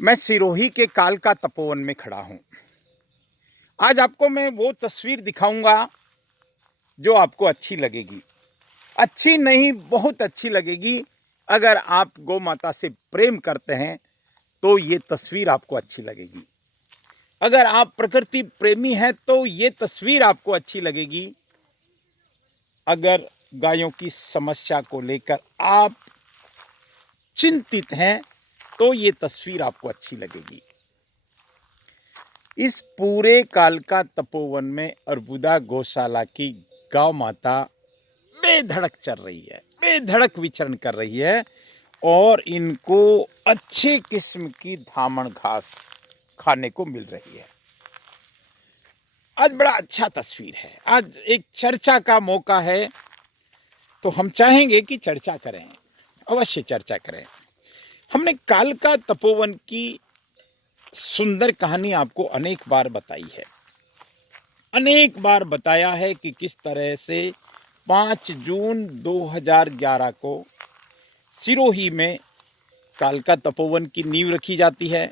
मैं सिरोही के कालका तपोवन में खड़ा हूं। आज आपको मैं वो तस्वीर दिखाऊंगा जो आपको अच्छी लगेगी। अच्छी नहीं, बहुत अच्छी लगेगी। अगर आप गौ माता से प्रेम करते हैं तो ये तस्वीर आपको अच्छी लगेगी। अगर आप प्रकृति प्रेमी हैं तो ये तस्वीर आपको अच्छी लगेगी। अगर गायों की समस्या को लेकर आप चिंतित हैं तो ये तस्वीर आपको अच्छी लगेगी। इस पूरे कालका तपोवन में अर्बुदा गौशाला की गौ माता बेधड़क चल रही है, बेधड़क विचरण कर रही है और इनको अच्छी किस्म की धामण घास खाने को मिल रही है। आज बड़ा अच्छा तस्वीर है। आज एक चर्चा का मौका है तो हम चाहेंगे कि चर्चा करें, अवश्य चर्चा करें। हमने कालका तपोवन की सुंदर कहानी आपको अनेक बार बताई है, अनेक बार बताया है कि किस तरह से 5 जून 2011 को सिरोही में कालका तपोवन की नींव रखी जाती है।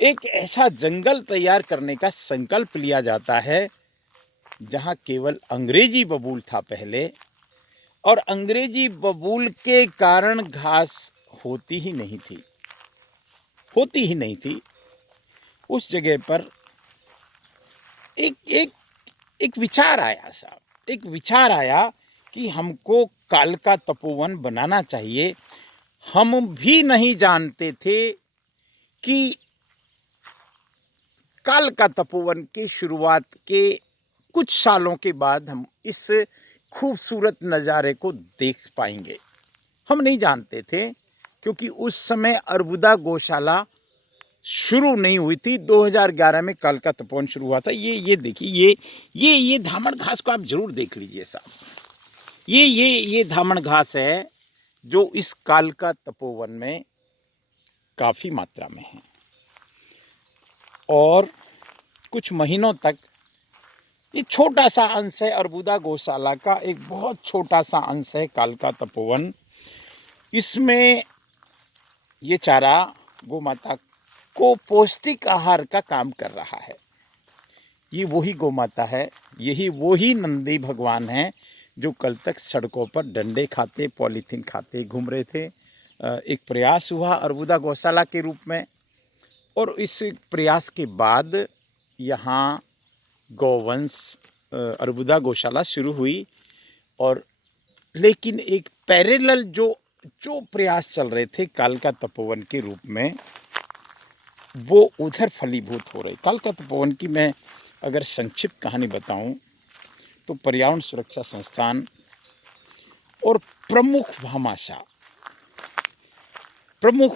एक ऐसा जंगल तैयार करने का संकल्प लिया जाता है जहां केवल अंग्रेजी बबूल था पहले, और अंग्रेजी बबूल के कारण घास होती ही नहीं थी, होती ही नहीं थी। उस जगह पर एक एक एक विचार आया साहब, एक विचार आया कि हमको कालका तपोवन बनाना चाहिए। हम भी नहीं जानते थे कि कालका तपोवन की शुरुआत के कुछ सालों के बाद हम इस खूबसूरत नज़ारे को देख पाएंगे। हम नहीं जानते थे क्योंकि उस समय अर्बुदा गौशाला शुरू नहीं हुई थी। 2011 में कालका तपोवन शुरू हुआ था। ये देखिए, ये धामण घास को आप जरूर देख लीजिए साहब। ये धामण घास है जो इस कालका तपोवन में काफ़ी मात्रा में है और कुछ महीनों तक ये छोटा सा अंश है अर्बुदा गौशाला का, एक बहुत छोटा सा अंश है कालका तपोवन। इसमें ये चारा गौ माता को पौष्टिक आहार का काम कर रहा है। ये वही गौ माता है, यही वही नंदी भगवान हैं जो कल तक सड़कों पर डंडे खाते, पॉलीथीन खाते घूम रहे थे। एक प्रयास हुआ अर्बुदा गौशाला के रूप में और इस प्रयास के बाद यहाँ गौवंश अर्बुदा गौशाला शुरू हुई। और लेकिन एक पैरेलल जो प्रयास चल रहे थे कालका तपोवन के रूप में, वो उधर फलीभूत हो रहे। कालका तपोवन की मैं अगर संक्षिप्त कहानी बताऊं तो पर्यावरण सुरक्षा संस्थान और प्रमुख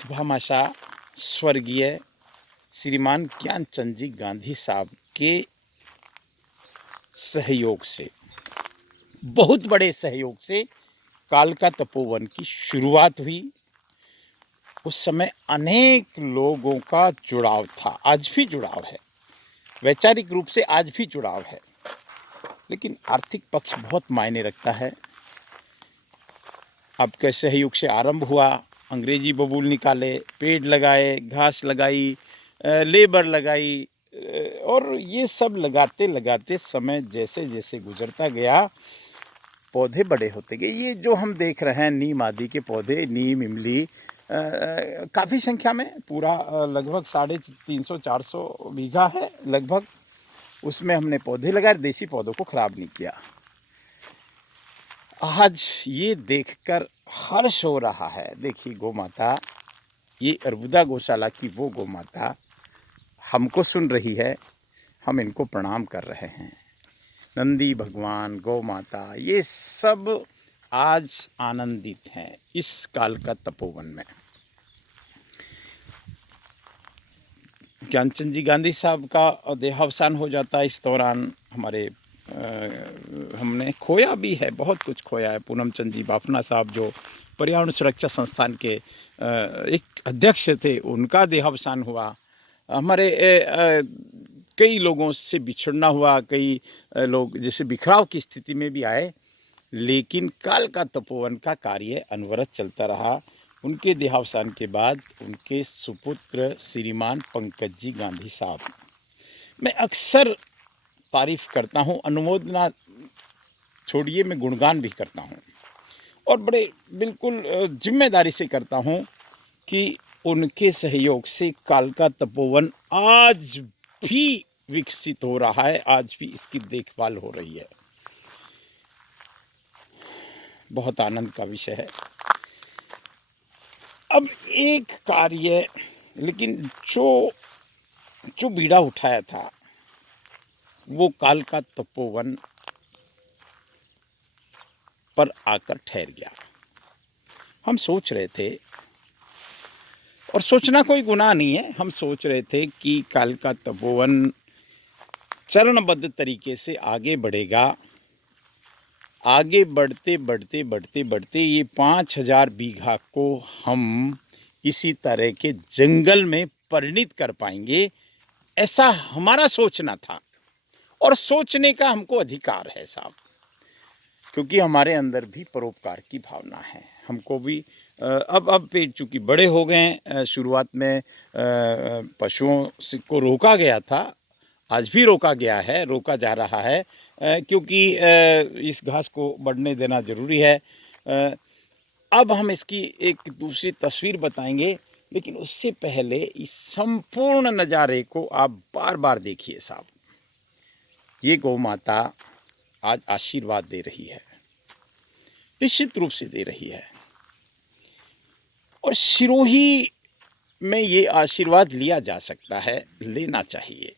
भामाशाह स्वर्गीय श्रीमान ज्ञानचंद जी गांधी साहब के सहयोग से, बहुत बड़े सहयोग से कालका तपोवन की शुरुआत हुई। उस समय अनेक लोगों का जुड़ाव था, आज भी जुड़ाव है, वैचारिक रूप से आज भी जुड़ाव है, लेकिन आर्थिक पक्ष बहुत मायने रखता है। आपके सहयोग से आरंभ हुआ, अंग्रेजी बबूल निकाले, पेड़ लगाए, घास लगाई, लेबर लगाई, और ये सब लगाते लगाते समय जैसे जैसे गुजरता गया पौधे बड़े होते गए। ये जो हम देख रहे हैं नीम आदि के पौधे, नीम, इमली, काफ़ी संख्या में, पूरा लगभग 350-400 बीघा है लगभग, उसमें हमने पौधे लगाए, देसी पौधों को ख़राब नहीं किया। आज ये देखकर हर्ष हो रहा है। देखिए गौ माता, ये अर्बुदा गौशाला की वो गौ माता हमको सुन रही है, हम इनको प्रणाम कर रहे हैं। नंदी भगवान, गौ माता, ये सब आज आनंदित हैं इस कालका तपोवन में। ज्ञानचंद जी गांधी साहब का देहावसान हो जाता है। इस दौरान हमारे हमने खोया भी है, बहुत कुछ खोया है। पूनम चंद जी बाफना साहब जो पर्यावरण सुरक्षा संस्थान के एक अध्यक्ष थे, उनका देहावसान हुआ। हमारे कई लोगों से बिछड़ना हुआ, कई लोग जैसे बिखराव की स्थिति में भी आए, लेकिन कालका तपोवन का कार्य अनवरत चलता रहा। उनके देहावसान के बाद उनके सुपुत्र श्रीमान पंकज जी गांधी साहब, मैं अक्सर तारीफ करता हूँ, अनुमोदना छोड़िए मैं गुणगान भी करता हूँ और बड़े बिल्कुल जिम्मेदारी से करता हूँ कि उनके सहयोग से कालका तपोवन आज भी विकसित हो रहा है, आज भी इसकी देखभाल हो रही है। बहुत आनंद का विषय है। अब एक कार्य, लेकिन जो बीड़ा उठाया था वो कालका तपोवन पर आकर ठहर गया। हम सोच रहे थे, और सोचना कोई गुनाह नहीं है, हम सोच रहे थे कि कालका तपोवन चरणबद्ध तरीके से आगे बढ़ेगा। आगे बढ़ते बढ़ते बढ़ते बढ़ते ये 5000 बीघा को हम इसी तरह के जंगल में परिणित कर पाएंगे, ऐसा हमारा सोचना था। और सोचने का हमको अधिकार है साहब, क्योंकि हमारे अंदर भी परोपकार की भावना है। हमको भी अब पेड़ चूँकि बड़े हो गए हैं, शुरुआत में पशुओं को रोका गया था, आज भी रोका गया है, रोका जा रहा है, क्योंकि इस घास को बढ़ने देना ज़रूरी है। अब हम इसकी एक दूसरी तस्वीर बताएंगे, लेकिन उससे पहले इस संपूर्ण नज़ारे को आप बार बार देखिए साहब। ये गौ माता आज आशीर्वाद दे रही है, निश्चित रूप से दे रही है, और सिरोही में ये आशीर्वाद लिया जा सकता है, लेना चाहिए।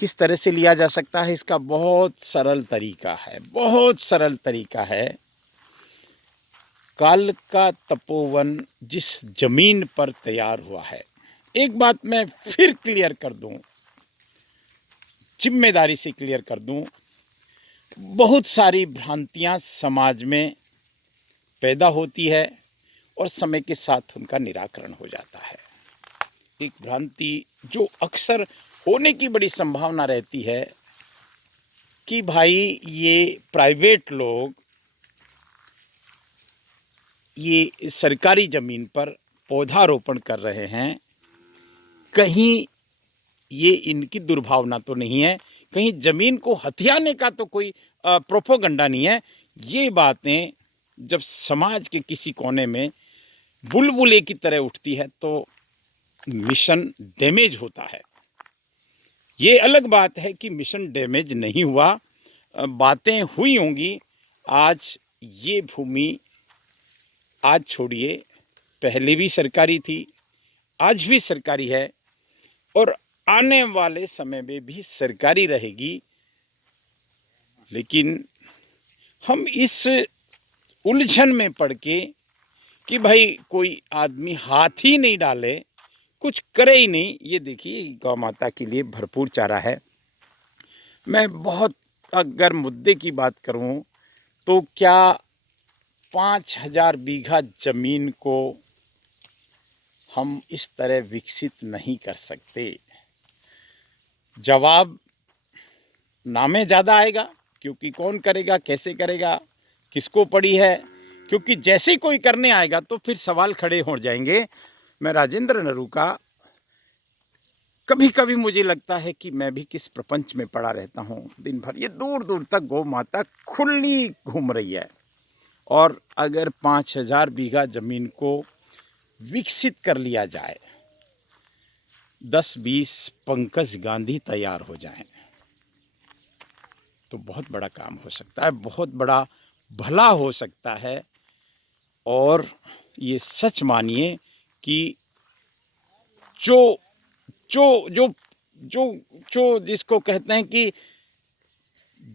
किस तरह से लिया जा सकता है, इसका बहुत सरल तरीका है, बहुत सरल तरीका है। कालका तपोवन जिस जमीन पर तैयार हुआ है, एक बात मैं फिर क्लियर कर दूं, जिम्मेदारी से क्लियर कर दूं, बहुत सारी भ्रांतियां समाज में पैदा होती है और समय के साथ उनका निराकरण हो जाता है। एक भ्रांति जो अक्सर होने की बड़ी संभावना रहती है कि भाई ये प्राइवेट लोग ये सरकारी ज़मीन पर पौधारोपण कर रहे हैं, कहीं ये इनकी दुर्भावना तो नहीं है, कहीं ज़मीन को हथियाने का तो कोई प्रोपोगंडा नहीं है। ये बातें जब समाज के किसी कोने में बुलबुले की तरह उठती है तो मिशन डैमेज होता है। ये अलग बात है कि मिशन डैमेज नहीं हुआ, बातें हुई होंगी। आज ये भूमि, आज छोड़िए, पहले भी सरकारी थी, आज भी सरकारी है और आने वाले समय में भी सरकारी रहेगी। लेकिन हम इस उलझन में पड़ के कि भाई कोई आदमी हाथ ही नहीं डाले, कुछ करे ही नहीं। ये देखिए गौ माता के लिए भरपूर चारा है। मैं बहुत अगर मुद्दे की बात करूं तो क्या 5000 बीघा जमीन को हम इस तरह विकसित नहीं कर सकते? जवाब ना में ज़्यादा आएगा, क्योंकि कौन करेगा, कैसे करेगा, किसको पड़ी है, क्योंकि जैसे ही कोई करने आएगा तो फिर सवाल खड़े हो जाएंगे। मैं राजेंद्र नरूका, कभी कभी मुझे लगता है कि मैं भी किस प्रपंच में पड़ा रहता हूँ दिन भर। ये दूर दूर तक गौ माता खुली घूम रही है, और अगर 5000 बीघा ज़मीन को विकसित कर लिया जाए, 10-20 पंकज गांधी तैयार हो जाएं, तो बहुत बड़ा काम हो सकता है, बहुत बड़ा भला हो सकता है। और ये सच मानिए कि जो जो जो जो जो जिसको कहते हैं कि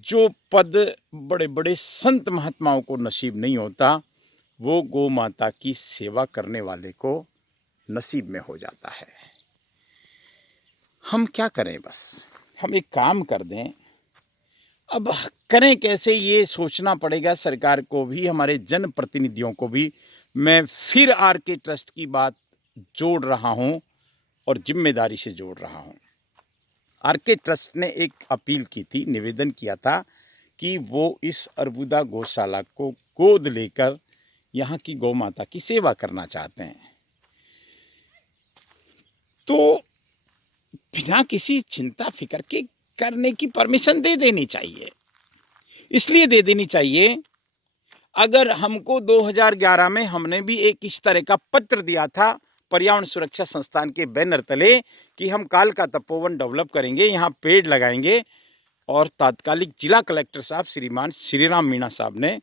जो पद बड़े बड़े संत महात्माओं को नसीब नहीं होता, वो गौ माता की सेवा करने वाले को नसीब में हो जाता है। हम क्या करें, बस हम एक काम कर दें। अब करें कैसे, ये सोचना पड़ेगा सरकार को भी, हमारे जनप्रतिनिधियों को भी। मैं फिर आरके ट्रस्ट की बात जोड़ रहा हूँ और जिम्मेदारी से जोड़ रहा हूँ। आरके ट्रस्ट ने एक अपील की थी, निवेदन किया था कि वो इस अर्बुदा गौशाला को गोद लेकर यहाँ की गौ माता की सेवा करना चाहते हैं, तो बिना किसी चिंता फिक्र के करने की परमिशन दे देनी चाहिए। इसलिए दे देनी चाहिए, अगर हमको 2011 में हमने भी एक इस तरह का पत्र दिया था पर्यावरण सुरक्षा संस्थान के बैनर तले कि हम कालका तपोवन डेवलप करेंगे, यहाँ पेड़ लगाएंगे, और तात्कालिक जिला कलेक्टर साहब श्रीमान श्रीराम मीणा साहब ने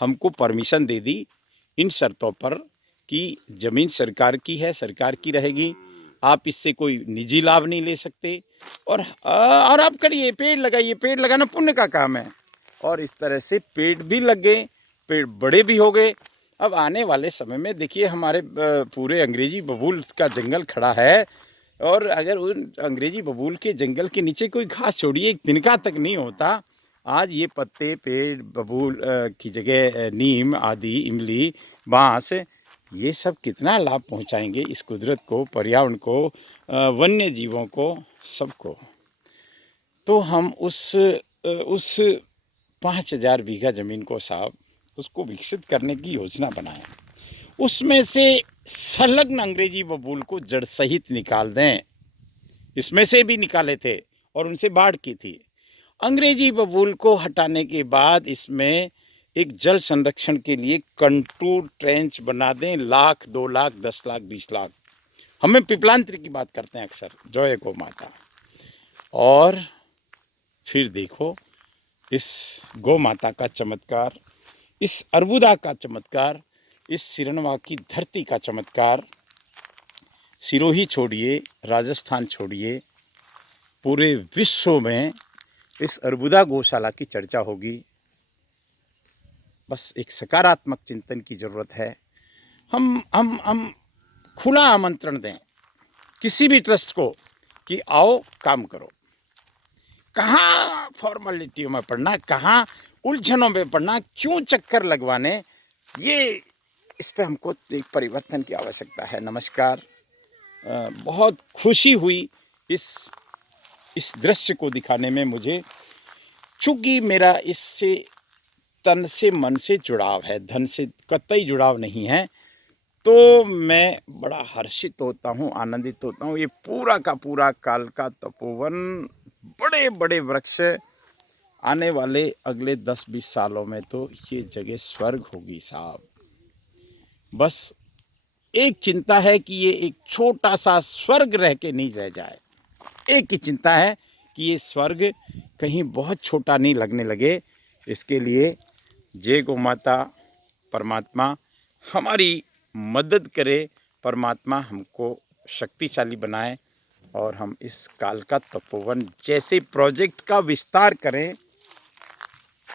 हमको परमिशन दे दी इन शर्तों पर कि ज़मीन सरकार की है, सरकार की रहेगी, आप इससे कोई निजी लाभ नहीं ले सकते, और आप करिए, पेड़ लगाइए, पेड़ लगाना पुण्य का काम है। और इस तरह से पेड़ भी लग गए, पेड़ बड़े भी हो गए। अब आने वाले समय में देखिए हमारे पूरे अंग्रेजी बबूल का जंगल खड़ा है, और अगर उन अंग्रेजी बबूल के जंगल के नीचे कोई घास छोड़िए एक तिनका तक नहीं होता, आज ये पत्ते पेड़ बबूल की जगह नीम आदि, इमली, बांस, ये सब कितना लाभ पहुंचाएंगे इस कुदरत को, पर्यावरण को, वन्य जीवों को, सबको। तो हम उस 5000 बीघा ज़मीन को साहब उसको विकसित करने की योजना बनाएं, उसमें से संलग्न अंग्रेजी बबूल को जड़ सहित निकाल दें। इसमें से भी निकाले थे और उनसे बाढ़ की थी। अंग्रेजी बबूल को हटाने के बाद इसमें एक जल संरक्षण के लिए कंटूर ट्रेंच बना दें, 1 लाख 2 लाख 10 लाख 20 लाख। हमें पिपलांतर की बात करते हैं अक्सर, जय गौ माता। और फिर देखो इस गौ माता का चमत्कार, इस अर्बुदा का चमत्कार, इस सिरनवा की धरती का चमत्कार। सिरोही छोड़िए, राजस्थान छोड़िए, पूरे विश्व में इस अर्बुदा गौशाला की चर्चा होगी। बस एक सकारात्मक चिंतन की ज़रूरत है। हम खुला आमंत्रण दें किसी भी ट्रस्ट को कि आओ काम करो। कहाँ फॉर्मेलिटियों में पड़ना, कहाँ उलझनों में पड़ना, क्यों चक्कर लगवाने, ये इस पे हमको एक परिवर्तन की आवश्यकता है। नमस्कार। बहुत खुशी हुई इस दृश्य को दिखाने में मुझे, चूँकि मेरा इससे तन से मन से जुड़ाव है, धन से कतई जुड़ाव नहीं है, तो मैं बड़ा हर्षित होता हूँ, आनंदित होता हूँ। ये पूरा का पूरा कालका तपोवन, बड़े बड़े वृक्ष, आने वाले अगले 10-20 सालों में तो ये जगह स्वर्ग होगी साहब। बस एक चिंता है कि ये एक छोटा सा स्वर्ग रह के नहीं रह जाए। एक ही चिंता है कि ये स्वर्ग कहीं बहुत छोटा नहीं लगने लगे। इसके लिए जय गौ माता, परमात्मा हमारी मदद करे, परमात्मा हमको शक्तिशाली बनाए और हम इस कालका तपोवन जैसे प्रोजेक्ट का विस्तार करें,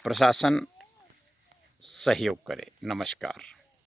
प्रशासन सहयोग करे। नमस्कार।